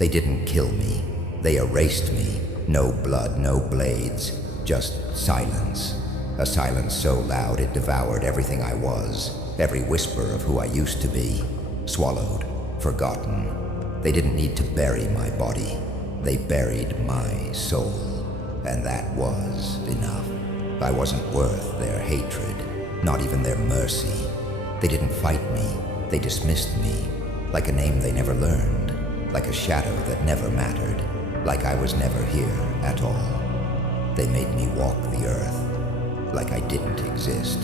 They didn't kill me. They erased me. No blood, no blades, just silence. A silence so loud it devoured everything I was, every whisper of who I used to be. Swallowed, forgotten. They didn't need to bury my body. They buried my soul. And that was enough. I wasn't worth their hatred, not even their mercy. They didn't fight me. They dismissed me, like a name they never learned, like a shadow that never mattered, like I was never here at all. They made me walk the earth, like I didn't exist.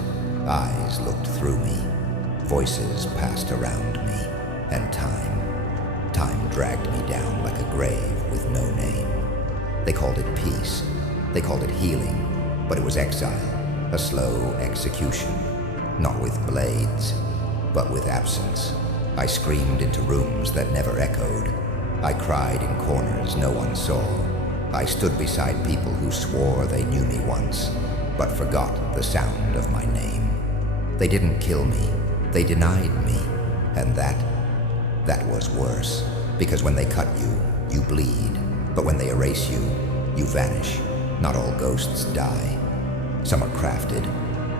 Eyes looked through me, voices passed around me, and time dragged me down like a grave with no name. They called it peace, they called it healing, but it was exile, a slow execution, not with blades, but with absence. I screamed into rooms that never echoed. I cried in corners no one saw. I stood beside people who swore they knew me once, but forgot the sound of my name. They didn't kill me, they denied me, and that was worse, because when they cut you, you bleed, but when they erase you, you vanish. Not all ghosts die. Some are crafted,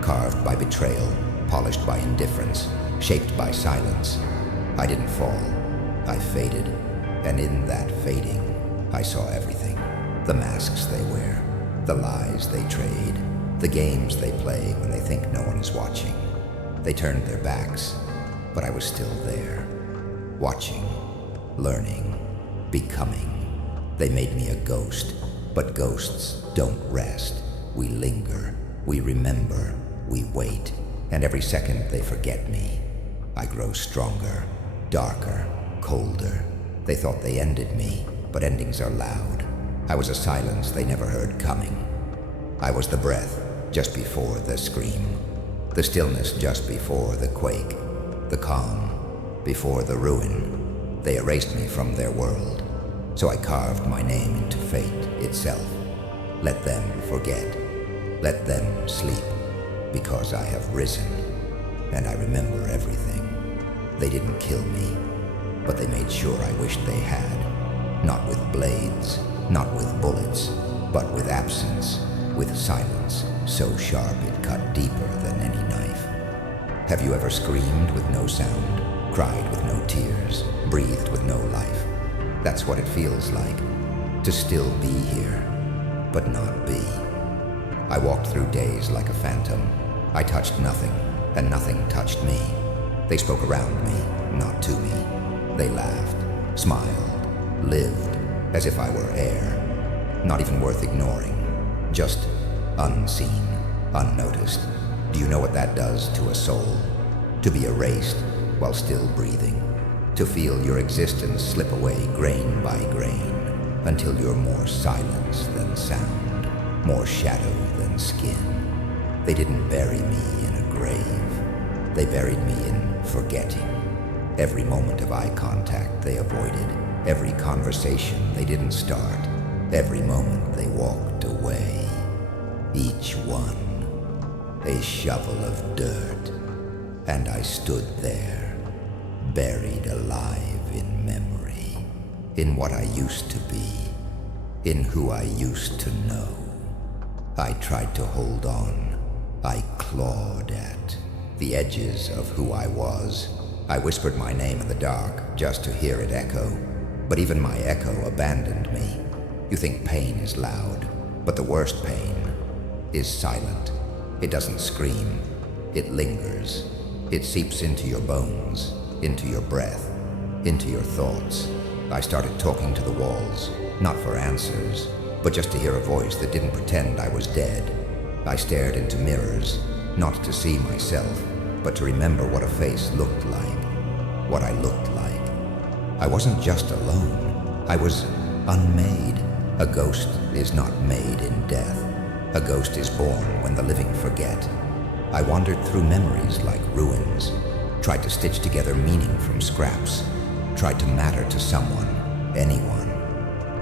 carved by betrayal, polished by indifference, shaped by silence. I didn't fall, I faded, and in that fading, I saw everything. The masks they wear, the lies they trade, the games they play when they think no one is watching. They turned their backs, but I was still there, watching, learning, becoming. They made me a ghost, but ghosts don't rest. We linger, we remember, we wait, and every second they forget me. I grow stronger, darker, colder. They thought they ended me, but endings are loud. I was a silence they never heard coming. I was the breath just before the scream, the stillness just before the quake, the calm before the ruin. They erased me from their world, so I carved my name into fate itself. Let them forget, let them sleep, because I have risen, and I remember everything. They didn't kill me, but they made sure I wished they had. Not with blades, not with bullets, but with absence, with silence so sharp it cut deeper than any knife. Have you ever screamed with no sound, cried with no tears, breathed with no life? That's what it feels like, to still be here, but not be. I walked through days like a phantom. I touched nothing, and nothing touched me. They spoke around me, not to me. They laughed, smiled, lived, as if I were air, not even worth ignoring, just unseen, unnoticed. Do you know what that does to a soul? To be erased while still breathing, to feel your existence slip away grain by grain, until you're more silence than sound, more shadow than skin. They didn't bury me in a grave. They buried me in forgetting. Every moment of eye contact they avoided, every conversation they didn't start, every moment they walked away. Each one a shovel of dirt, and I stood there, buried alive in memory, in what I used to be, in who I used to know. I tried to hold on. I clawed at the edges of who I was. I whispered my name in the dark just to hear it echo, but even my echo abandoned me. You think pain is loud, but the worst pain is silent. It doesn't scream. It lingers. It seeps into your bones, into your breath, into your thoughts. I started talking to the walls, not for answers, but just to hear a voice that didn't pretend I was dead. I stared into mirrors, not to see myself, but to remember what a face looked like, what I looked like. I wasn't just alone. I was unmade. A ghost is not made in death. A ghost is born when the living forget. I wandered through memories like ruins, tried to stitch together meaning from scraps, tried to matter to someone, anyone.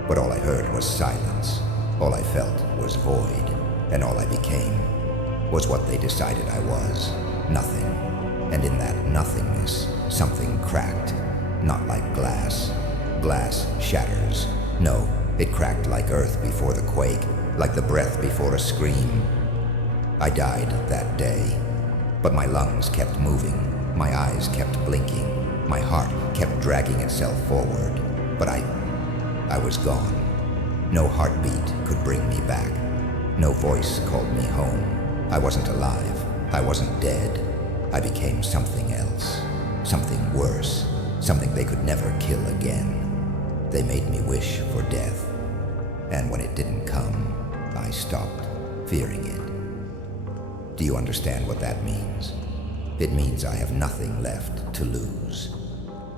But all I heard was silence. All I felt was void, and all I became was what they decided I was, nothing. And in that nothingness, something cracked, not like glass, Glass shatters. No, it cracked like earth before the quake, like the breath before a scream. I died that day, but my lungs kept moving, my eyes kept blinking, my heart kept dragging itself forward. But I was gone. No heartbeat could bring me back. No voice called me home. I wasn't alive. I wasn't dead. I became something else, something worse, something they could never kill again. They made me wish for death, and when it didn't come, I stopped fearing it. Do you understand what that means? It means I have nothing left to lose.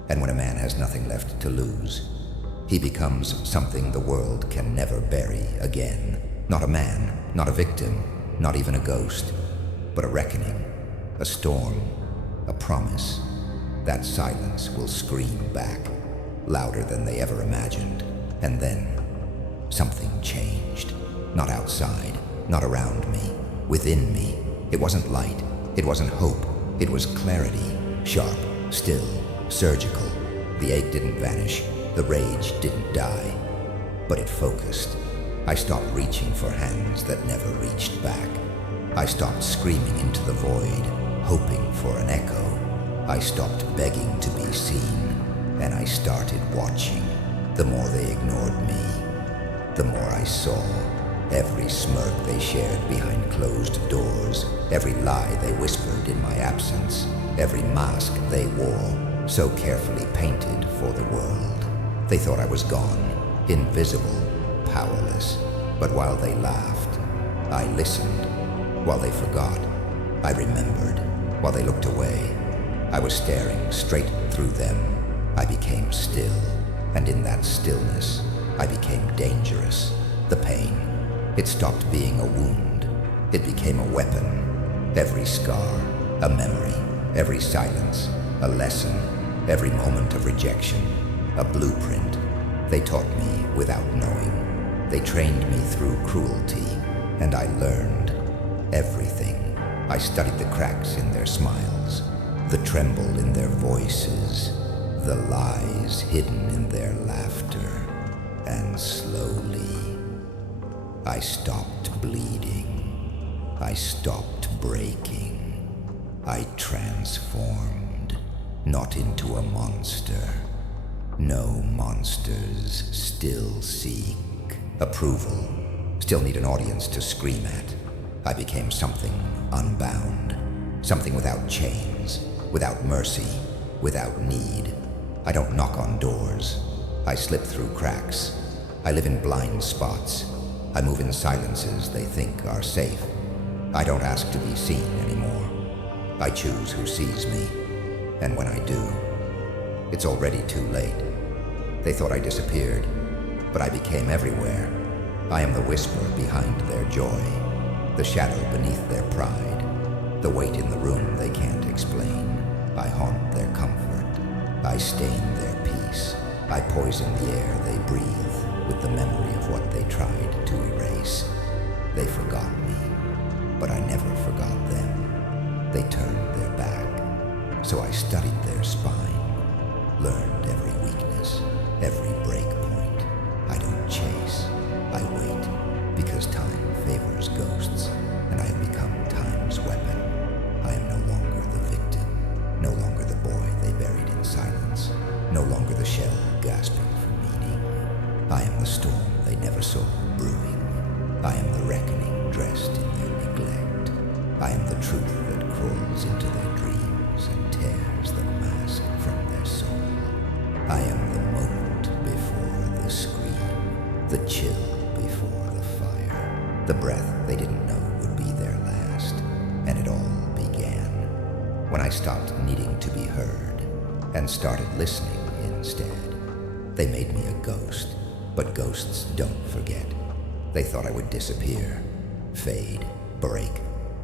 And when a man has nothing left to lose, he becomes something the world can never bury again. Not a man, not a victim, not even a ghost, but a reckoning, a storm, a promise. That silence will scream back, louder than they ever imagined. And then, something changed. Not outside, not around me, within me. It wasn't light, it wasn't hope, it was clarity, sharp, still, surgical. The ache didn't vanish, the rage didn't die, but it focused. I stopped reaching for hands that never reached back. I stopped screaming into the void, hoping for an echo. I stopped begging to be seen, and I started watching. The more they ignored me, the more I saw. Every smirk they shared behind closed doors, every lie they whispered in my absence, every mask they wore, so carefully painted for the world. They thought I was gone, invisible, powerless. But while they laughed, I listened. While they forgot, I remembered. While they looked away, I was staring straight through them. I became still, and in that stillness, I became dangerous. The pain, it stopped being a wound. It became a weapon. Every scar, a memory. Every silence, a lesson. Every moment of rejection, a blueprint. They taught me without knowing. They trained me through cruelty, and I learned everything. I studied the cracks in their smiles, the tremble in their voices, the lies hidden in their laughter, and slowly, I stopped bleeding. I stopped breaking. I transformed, not into a monster. No, monsters still seek approval, still need an audience to scream at. I became something unbound, something without chains, without mercy, without need. I don't knock on doors. I slip through cracks. I live in blind spots. I move in silences they think are safe. I don't ask to be seen anymore. I choose who sees me, and when I do, it's already too late. They thought I disappeared, but I became everywhere. I am the whisper behind their joy, the shadow beneath their pride, the weight in the room they can't explain. I haunt their comfort. I stain their peace. I poison the air they breathe with the memory of what they tried to erase. They forgot me, but I never forgot them. They turned their back, so I studied their spine, learned every weakness, every break point. I don't chase, I wait, because time favors ghosts, and I have become time's weapon. I am no longer the victim, no longer the boy they buried in silence, no longer the shell gasping for meaning. I am the storm they never saw brewing. I am the reckoning dressed in their neglect. I am the truth that crawls into their dreams and tears the mask from their soul. I am the moment before the scream, the chill before the fire, the breath they didn't know would be their last. And it all began when I stopped needing to be heard and started listening instead. They made me a ghost, but ghosts don't forget. They thought I would disappear, fade, break,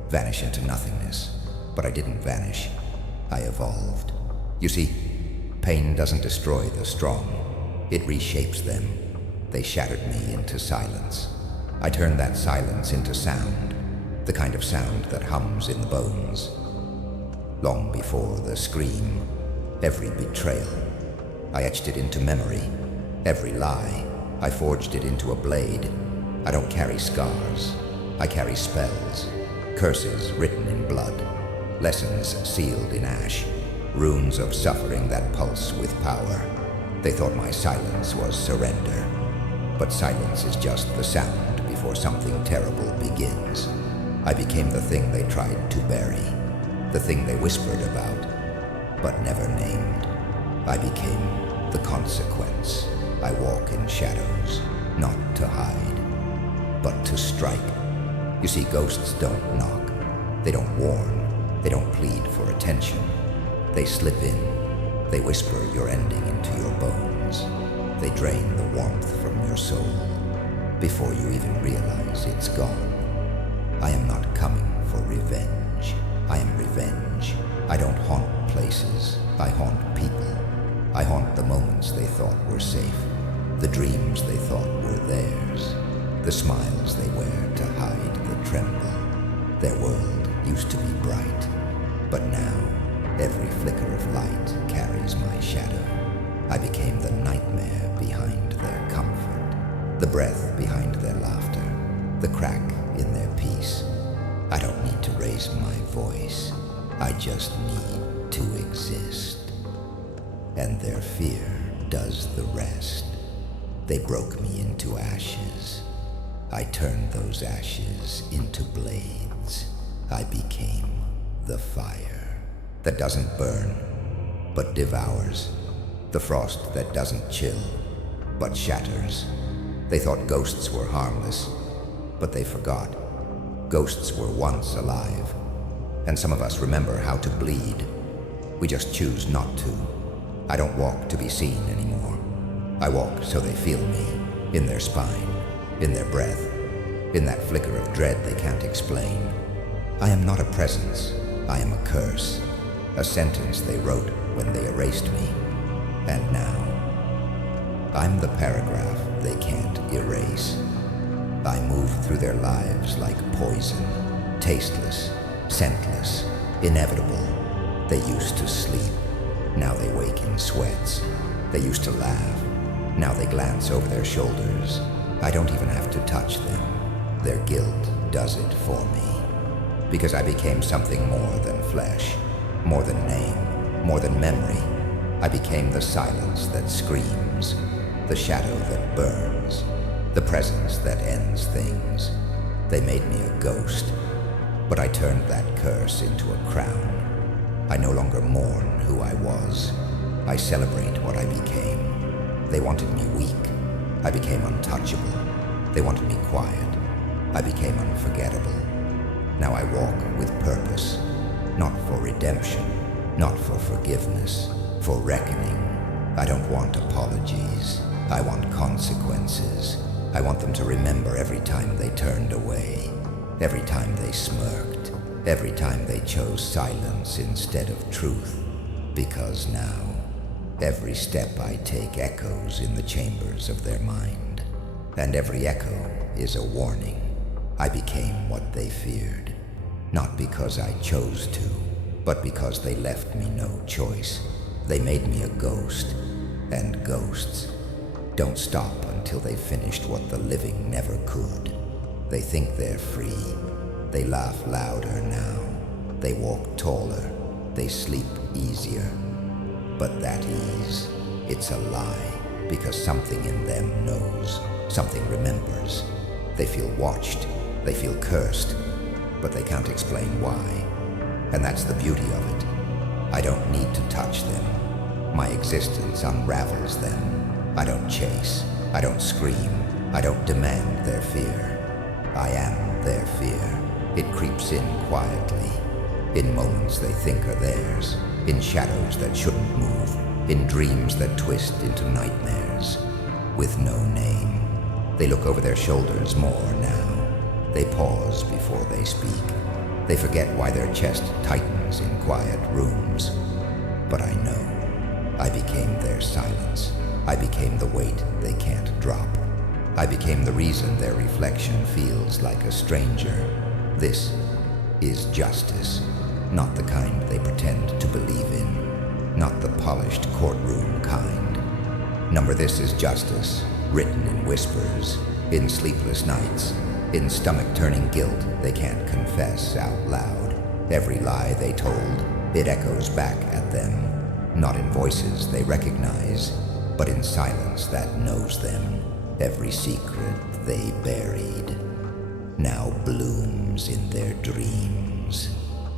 vanish into nothingness. But I didn't vanish. I evolved. You see, pain doesn't destroy the strong. It reshapes them. They shattered me into silence. I turned that silence into sound, the kind of sound that hums in the bones. Long before the scream, every betrayal, I etched it into memory, Every lie, I forged it into a blade. I don't carry scars. I carry spells, curses written in blood, lessons sealed in ash, runes of suffering that pulse with power. They thought my silence was surrender, but silence is just the sound before something terrible begins. I became the thing they tried to bury, the thing they whispered about, but never named. I became the consequence. I walk in shadows, not to hide, but to strike. You see, ghosts don't knock. They don't warn. They don't plead for attention. They slip in. They whisper your ending into your bones. They drain the warmth from your soul before you even realize it's gone. I am not coming for revenge. I am revenge. I don't haunt places. I haunt people. I haunt the moments they thought were safe, the dreams they thought were theirs, the smiles they wear to hide the tremble. Their world used to be bright, but now every flicker of light carries my shadow. I became the nightmare behind their comfort, the breath behind their laughter, the crack in their peace. I don't need to raise my voice. I just need to exist. And their fear does the rest. They broke me into ashes. I turned those ashes into blades. I became the fire that doesn't burn, but devours. The frost that doesn't chill, but shatters. They thought ghosts were harmless, but they forgot. Ghosts were once alive, and some of us remember how to bleed. We just choose not to. I don't walk to be seen anymore. I walk so they feel me, in their spine, in their breath, in that flicker of dread they can't explain. I am not a presence, I am a curse, a sentence they wrote when they erased me. And now, I'm the paragraph they can't erase. I move through their lives like poison, tasteless, scentless, inevitable. They used to sleep. Now they wake in sweats. They used to laugh. Now they glance over their shoulders. I don't even have to touch them. Their guilt does it for me. Because I became something more than flesh, more than name, more than memory. I became the silence that screams, the shadow that burns, the presence that ends things. They made me a ghost, but I turned that curse into a crown. I no longer mourn who I was. I celebrate what I became. They wanted me weak. I became untouchable. They wanted me quiet. I became unforgettable. Now I walk with purpose, not for redemption, not for forgiveness, for reckoning. I don't want apologies. I want consequences. I want them to remember every time they turned away, every time they smirked, every time they chose silence instead of truth. Because now, every step I take echoes in the chambers of their mind. And every echo is a warning. I became what they feared. Not because I chose to, but because they left me no choice. They made me a ghost. And ghosts don't stop until they've finished what the living never could. They think they're free. They laugh louder now. They walk taller. They sleep easier. But that ease, it's a lie, because something in them knows, something remembers. They feel watched. They feel cursed. But they can't explain why. And that's the beauty of it. I don't need to touch them. My existence unravels them. I don't chase. I don't scream. I don't demand their fear. I am their fear. It creeps in quietly, in moments they think are theirs, in shadows that shouldn't move, in dreams that twist into nightmares, with no name. They look over their shoulders more now. They pause before they speak. They forget why their chest tightens in quiet rooms. But I know. I became their silence. I became the weight they can't drop. I became the reason their reflection feels like a stranger. This is justice, not the kind they pretend to believe in, not the polished courtroom kind. Number this is justice, written in whispers, in sleepless nights, in stomach-turning guilt they can't confess out loud. Every lie they told, it echoes back at them, not in voices they recognize, but in silence that knows them. Every secret they buried now blooms in their dreams,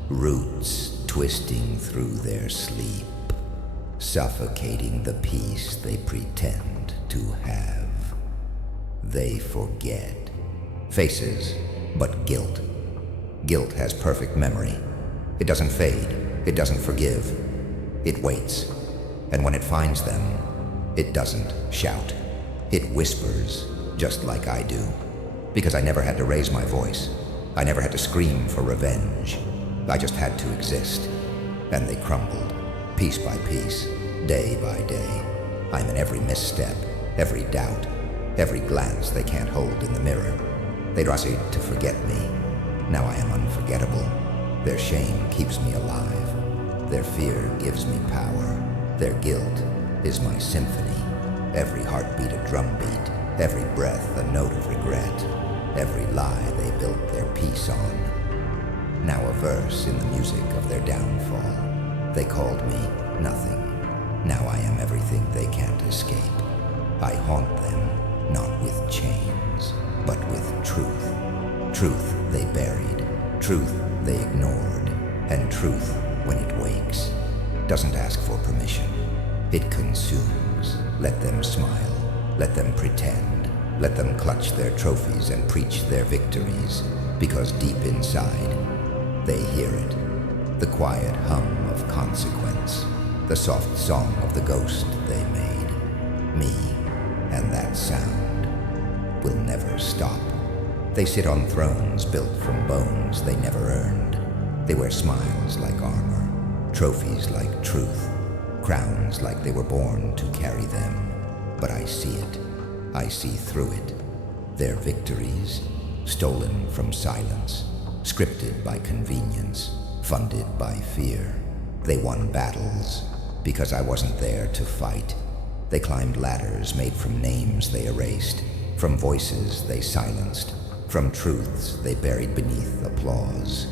roots twisting through their sleep, suffocating the peace they pretend to have. They forget. Faces, but guilt. Guilt has perfect memory. It doesn't fade. It doesn't forgive. It waits. And when it finds them, it doesn't shout. It whispers, just like I do. Because I never had to raise my voice. I never had to scream for revenge. I just had to exist. And they crumbled, piece by piece, day by day. I'm in every misstep, every doubt, every glance they can't hold in the mirror. They tried to forget me. Now I am unforgettable. Their shame keeps me alive. Their fear gives me power. Their guilt is my symphony. Every heartbeat a drumbeat, every breath a note of regret. Every lie they built their peace on. Now a verse in the music of their downfall. They called me nothing. Now I am everything they can't escape. I haunt them, not with chains, but with truth. Truth they buried, truth they ignored, and truth, when it wakes, doesn't ask for permission. It consumes. Let them smile, let them pretend, let them clutch their trophies and preach their victories, because deep inside, they hear it, the quiet hum of consequence, the soft song of the ghost they made. Me and that sound will never stop. They sit on thrones built from bones they never earned. They wear smiles like armor, trophies like truth, crowns like they were born to carry them. But I see it. I see through it. Their victories, stolen from silence, scripted by convenience, funded by fear. They won battles because I wasn't there to fight. They climbed ladders made from names they erased, from voices they silenced, from truths they buried beneath applause.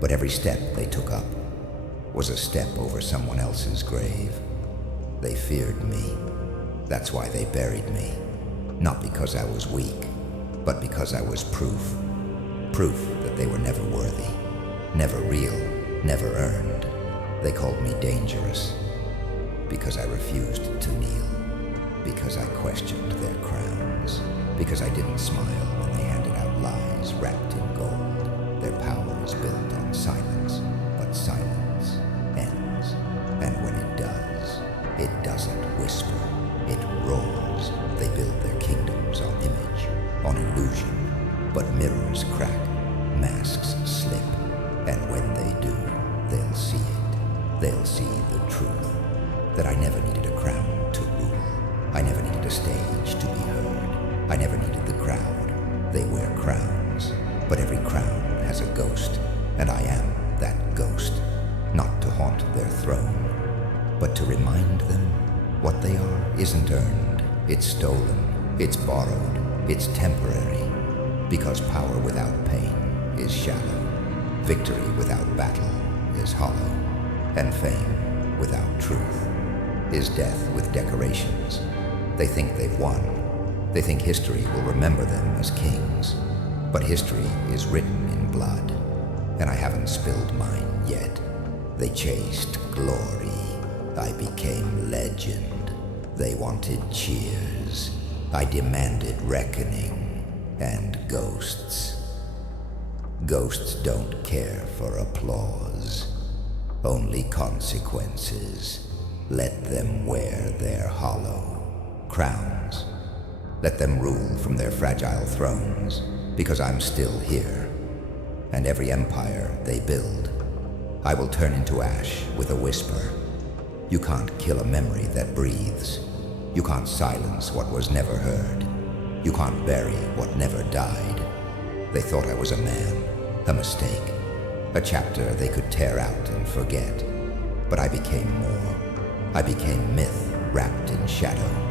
But every step they took up was a step over someone else's grave. They feared me. That's why they buried me. Not because I was weak, but because I was proof. Proof that they were never worthy, never real, never earned. They called me dangerous because I refused to kneel, because I questioned their crowns, because I didn't smile when they handed out lies wrapped in gold. Their power is built on silence, but silence ends. And when it does, it doesn't whisper, it roars. They build their kingdoms on image, on illusion, but mirrors crack, masks slip, and when they do, they'll see it. They'll see the truth, that I never needed a crown to rule. I never needed a stage to be heard. I never needed the crowd. They wear crowns, but every crown has a ghost, and I am that ghost, not to haunt their throne, but to remind them what they are isn't earned. It's stolen, it's borrowed, it's temporary, because power without pain is shallow. Victory without battle is hollow, and fame without truth is death with decorations. They think they've won. They think history will remember them as kings. But history is written in blood, and I haven't spilled mine yet. They chased glory. I became legend. They wanted cheers. I demanded reckoning and ghosts. Ghosts don't care for applause, only consequences. Let them wear their hollow crowns. Let them rule from their fragile thrones, because I'm still here. And every empire they build, I will turn into ash with a whisper. You can't kill a memory that breathes. You can't silence what was never heard. You can't bury what never died. They thought I was a man, a mistake, a chapter they could tear out and forget. But I became more. I became myth wrapped in shadow.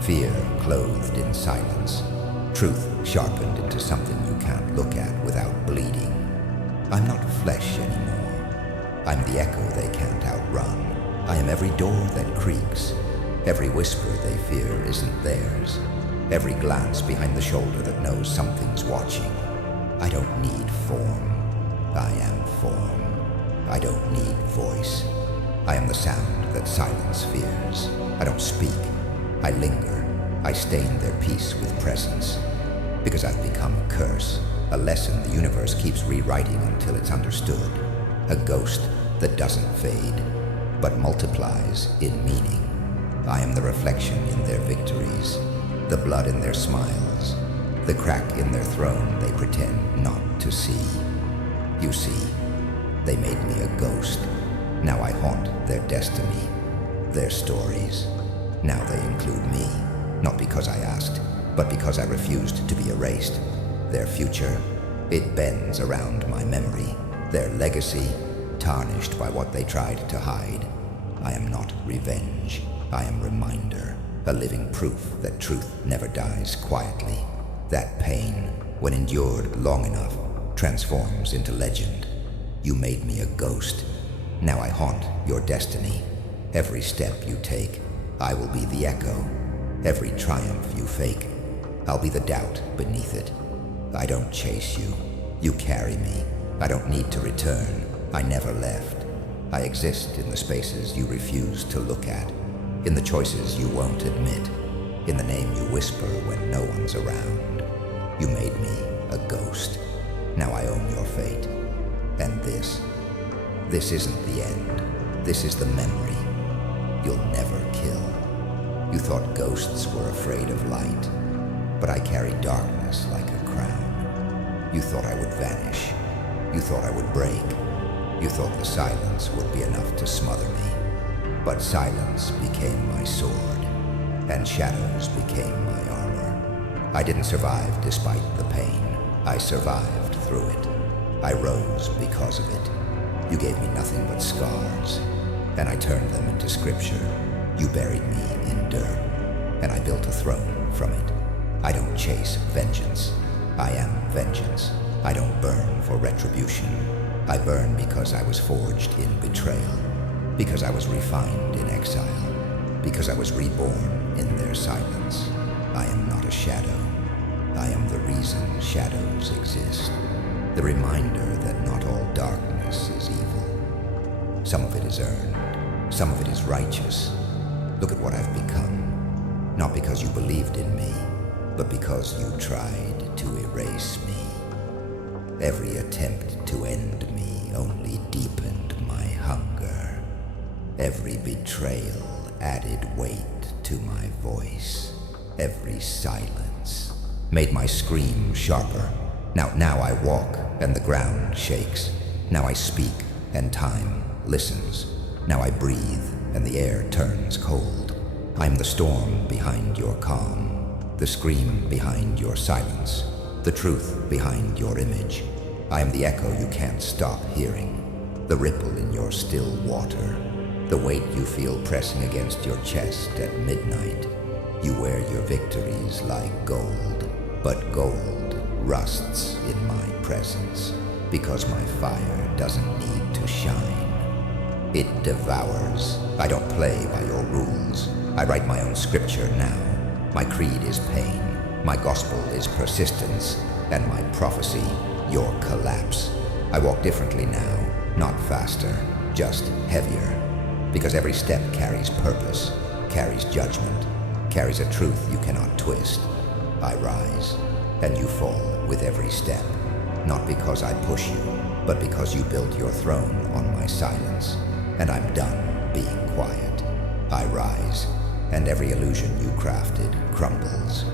Fear clothed in silence. Truth sharpened into something you can't look at without bleeding. I'm not flesh anymore. I'm the echo they can't outrun. I am every door that creaks. Every whisper they fear isn't theirs. Every glance behind the shoulder that knows something's watching. I don't need form. I am form. I don't need voice. I am the sound that silence fears. I don't speak. I linger. I stain their peace with presence. Because I've become a curse, a lesson the universe keeps rewriting until it's understood. A ghost that doesn't fade, but multiplies in meaning. I am the reflection in their victories, the blood in their smiles, the crack in their throne they pretend not to see. You see, they made me a ghost. Now I haunt their destiny, their stories. Now they include me, not because I asked, but because I refused to be erased. Their future, it bends around my memory. Their legacy, tarnished by what they tried to hide. I am not revenge. I am reminder, a living proof that truth never dies quietly. That pain, when endured long enough, transforms into legend. You made me a ghost. Now I haunt your destiny. Every step you take, I will be the echo. Every triumph you fake, I'll be the doubt beneath it. I don't chase you. You carry me. I don't need to return. I never left. I exist in the spaces you refuse to look at, in the choices you won't admit, in the name you whisper when no one's around. You made me a ghost. Now I own your fate. And this isn't the end. This is the memory you'll never kill. You thought ghosts were afraid of light, but I carry darkness like a crown. You thought I would vanish. You thought I would break. You thought the silence would be enough to smother me. But silence became my sword, and shadows became my armor. I didn't survive despite the pain. I survived through it. I rose because of it. You gave me nothing but scars, and I turned them into scripture. You buried me in dirt, and I built a throne from it. I don't chase vengeance. I am vengeance. I don't burn for retribution. I burn because I was forged in betrayal, because I was refined in exile, because I was reborn in their silence. I am not a shadow. I am the reason shadows exist, the reminder that not all darkness is evil. Some of it is earned. Some of it is righteous. Look at what I've become, not because you believed in me, but because you tried to erase me. Every attempt to end me only deepened my hunger. Every betrayal added weight to my voice. Every silence made my scream sharper. Now I walk and the ground shakes. Now I speak and time listens. Now I breathe and the air turns cold. I'm the storm behind your calm, the scream behind your silence, the truth behind your image. I am the echo you can't stop hearing, the ripple in your still water, the weight you feel pressing against your chest at midnight. You wear your victories like gold, but gold rusts in my presence because my fire doesn't need to shine. It devours. I don't play by your rules. I write my own scripture now. My creed is pain. My gospel is persistence. And my prophecy, your collapse. I walk differently now, not faster, just heavier. Because every step carries purpose, carries judgment, carries a truth you cannot twist. I rise, and you fall with every step. Not because I push you, but because you built your throne on my silence. And I'm done being quiet. I rise, and every illusion you crafted crumbles.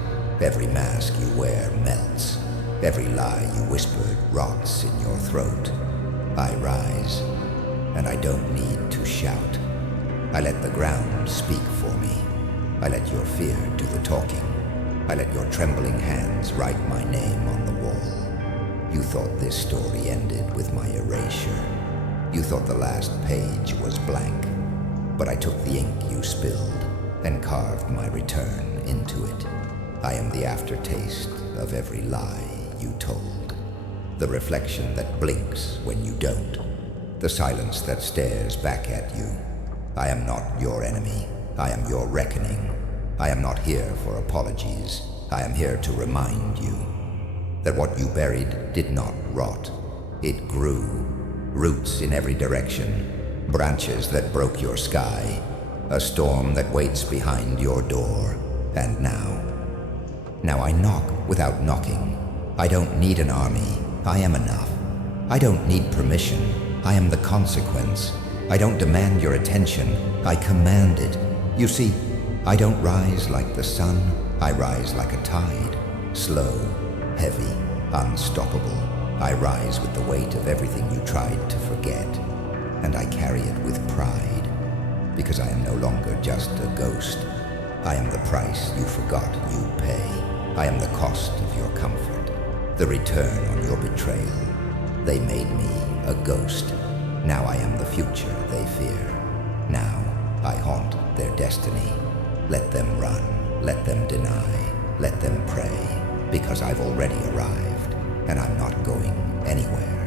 Every mask you wear melts. Every lie you whispered rots in your throat. I rise, and I don't need to shout. I let the ground speak for me. I let your fear do the talking. I let your trembling hands write my name on the wall. You thought this story ended with my erasure. You thought the last page was blank, but I took the ink you spilled and carved my return into it. I am the aftertaste of every lie you told. The reflection that blinks when you don't. The silence that stares back at you. I am not your enemy. I am your reckoning. I am not here for apologies. I am here to remind you that what you buried did not rot. It grew. Roots in every direction. Branches that broke your sky. A storm that waits behind your door. And now I knock without knocking. I don't need an army. I am enough. I don't need permission. I am the consequence. I don't demand your attention. I command it. You see, I don't rise like the sun. I rise like a tide. Slow, heavy, unstoppable. I rise with the weight of everything you tried to forget. And I carry it with pride. Because I am no longer just a ghost. I am the price you forgot you pay. I am the cost of your comfort. The return on your betrayal. They made me a ghost. Now I am the future they fear. Now I haunt their destiny. Let them run, let them deny, let them pray, because I've already arrived, and I'm not going anywhere.